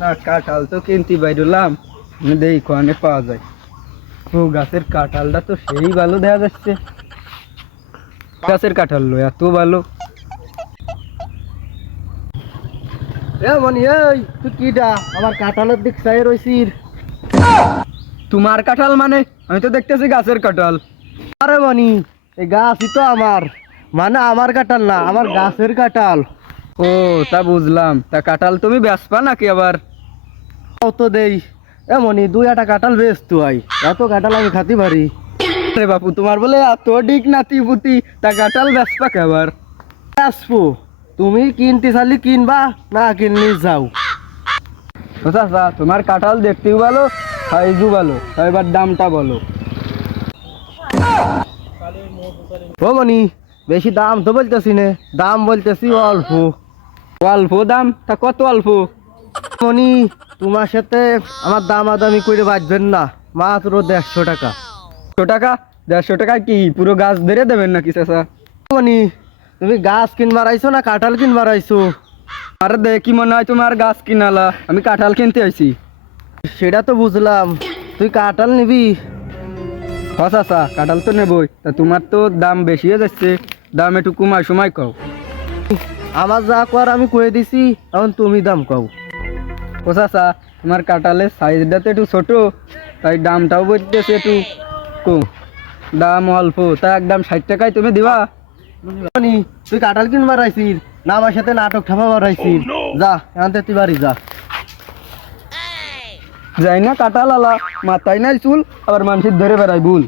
না কাঁঠাল তো কিনতে বাইরলাম, দেখি কোয়ানে পাওয়া যায়। ও গাছের কাঁঠালটা তো সেই ভালো দেখা যাচ্ছে। গাছের কাঁঠাল লো এত ভালো। মনি এই তুই কিডা আমার কাঁঠালের দিক চাই রইছিস? তোমার কাঁঠাল মানে? আমি তো দেখতেছি গাছের কাঁঠাল। আরে মনি, এই গাছই তো আমার, মানে আমার কাঁঠাল না, আমার গাছের কাঁঠাল। ও তা বুঝলাম। তা কাঁঠাল তুমি বেচবা নাকি আবার? তো দেই। মনি দুই একটা কাঁঠাল বেশ তুই, এত কাঁঠাল আমি খাতে পারি? আরে বাপু, তোমার বলে এত ডিক নাতি পুতি, তা কাঁঠাল বেচবা কেবার? আসবো, তুমি কিনতে চাইলে কিনবা, না কিনলে যাও। ও চাচা, তোমার কাঁঠাল দেখতেও ভালো, সাইজও ভালো, তা এবার দামটা বলো। ও মনি, বেশি দাম তো বলতেছি না, দাম বলতেছি অল্প। অল্প দাম? তা কত অল্প? মনি, তোমার সাথে আমার দামাদামি করে বাঁচবেন না, মাত্র 150 টাকা। 100 টাকা? 150 টাকা কি পুরো গাছ ধরে দেবেন নাকি চাচা? মনি, তুমি গাছ কিনবার আইছো না কাঁঠাল কিনবার আইছো? আরে দেখি মনে হয় তোমার গাছ কিনালা, আমি কাঁঠাল কিনতে আইছি। সেটা তো বুঝলাম, তুই কাঁঠাল নিবি? হ চাচা, কাঁঠাল তো নেবই। তা তোমার তো দাম বেশি হয়ে যাচ্ছে, দাম একটু কমায় সময় কও। আমার যা কর আমি কয়ে দিছি, এখন তুমি দাম কও। ও চাচা, তোমার কাঁঠালের সাইজটা তো একটু ছোট, তাই দামটাও বলতেছে একটু কম। দাম অল্প, তা একদম 60 টাকায় তুমি দিবা? মনি, তুই কাঁঠাল কিনবার আইছিস না আমার সাথে নাটক ঠাপাবার আইছিস? যা এখান থেকে তুই বাড়ি যা। যাই না কাঁঠাল আলা, মাথায় নাই চুল, আবার মানুষের ধরে বেড়াই ভুল।